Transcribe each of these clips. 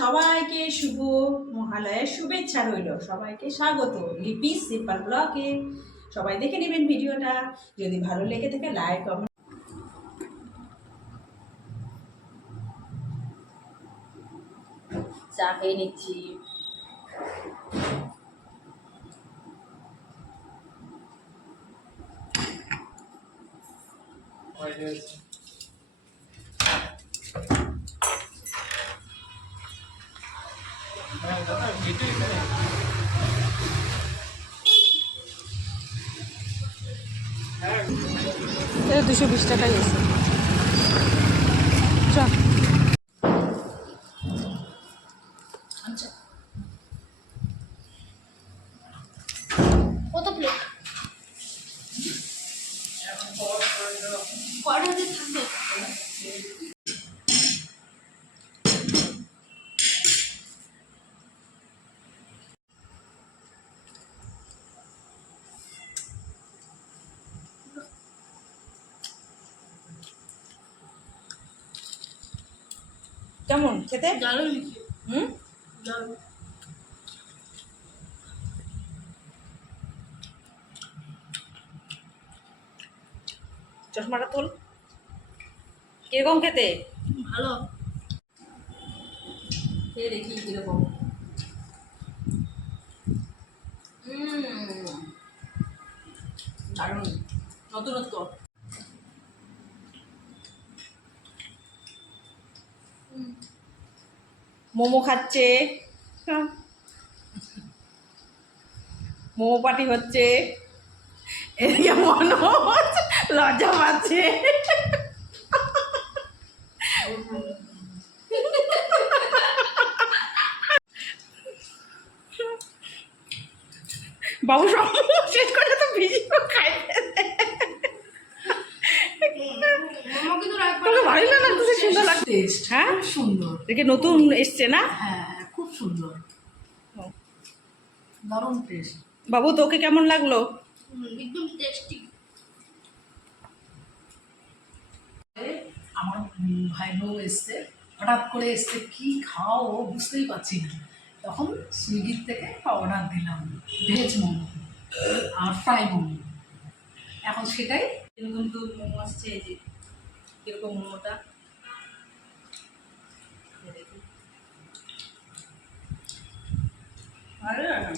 সবাইকে শুভ মহালয়ের শুভেচ্ছা রইল। সবাইকে স্বাগত লিপি সিম্পল ব্লগে। সবাই দেখে নেবেন ভিডিওটা, যদি ভালো লেগে থাকে লাইক কমেন্ট। চা খেয়ে নিচ্ছি। এটা 220 টাকাই আছে। আচ্ছা কত প্লেট? কয়টা হাতে থাকবে? কেমন খেতে? দারুণ। দারুণ। চশমাটা তোল। কিরকম খেতে? ভালো। খেয়ে দেখি কিরকম। দারুণ, নতুনত্ব। মোমো খাচ্ছে, মোমো পার্টি হচ্ছে। এদিকে মনোজ লজ্জা পাচ্ছে। বাবু সব শেষ করে তো ভিডিও খাইতে। তোকে ভালোই না লাগতেছে? সুন্দর লাগছে। হ্যাঁ সুন্দর, দেখে নতুন এসছে না? হ্যাঁ খুব সুন্দর, দারুণ টেস্ট। বাবু তোকে কেমন লাগলো? একদম টেস্টি। আমার ভাই বউ এসছে, হঠাৎ করে এসছে, কি খাও ও বুঝতেই পারছি না। তখন সুইগির থেকে অর্ডার দিলাম ভেজ মোমো আর ফ্রাই মোমো। এখন সেটাই এরকম তো মোমো আসছে, এই যে কিরকম মোমোটা। ভালো লাগে।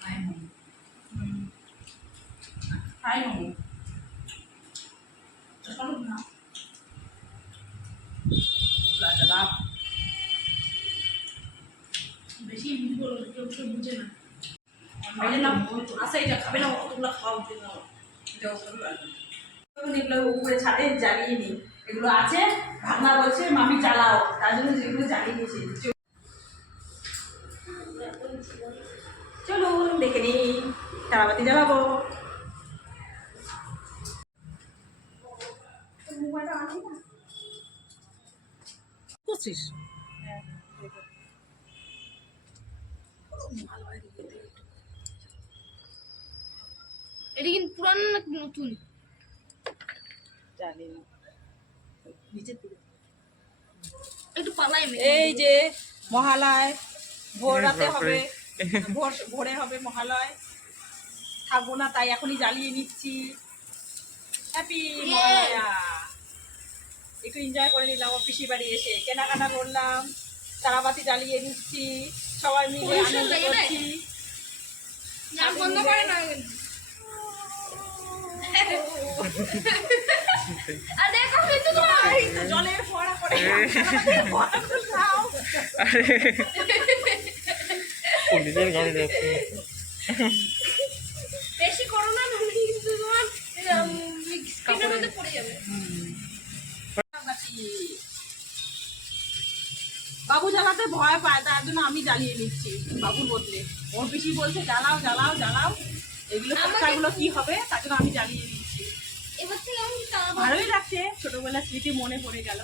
ফ্রাই মোমো। ফ্রাই মোমো চলো না, লাজবাব। বেশি হিন্দি বলো, কেউ কেউ বুঝে না। বাইরে না আসা, এটা খাবে না, অতগুলো খাওয়া উচিত না। এটাও ভালো লাগে। এগুলো উপরে ছাদে জ্বালিয়ে নি, এগুলো আছে। ভাগনা বলছে মামি জ্বালাও, তার জন্য যেগুলো জ্বালিয়ে দিয়েছে। চলুন দেখে নি, তারাবাতি জ্বালাবো। করছিস? এটা কিন্তু পুরানো না নতুন? জানি না, নিচের দিকে। একটু পালাই। এই যে মহালয় ভোর রাতে হবে, ভোরে হবে মহালয়। থাকবো না, তাই এখনই জ্বালিয়ে নিচ্ছি। হ্যাপি মহালয়া। একটু এনজয় করে নিলাম, ও পিসি বাড়ি এসে কেনাকাটা করলাম, তারাবাতি জ্বালিয়ে নিচ্ছি, সবাই মিলে আনন্দ করছি। বন্ধ করে না। জলের ফোয়ারা করে বেশি করো না, কিন্তু তোমার স্কিনের মধ্যে পড়ে যাবে। বাবু জ্বালাতে ভয় পায়, তার জন্য আমি জ্বালিয়ে নিচ্ছি বাবুর বদলে। ওর পিসি বলছে জ্বালাও জ্বালাও জ্বালাও, এগুলো পটকাগুলো কি হবে, তার জন্য আমি জ্বালিয়ে নিচ্ছি। এবার থেকে আমি ভালোই লাগছে, ছোটবেলার স্মৃতি মনে পড়ে গেল।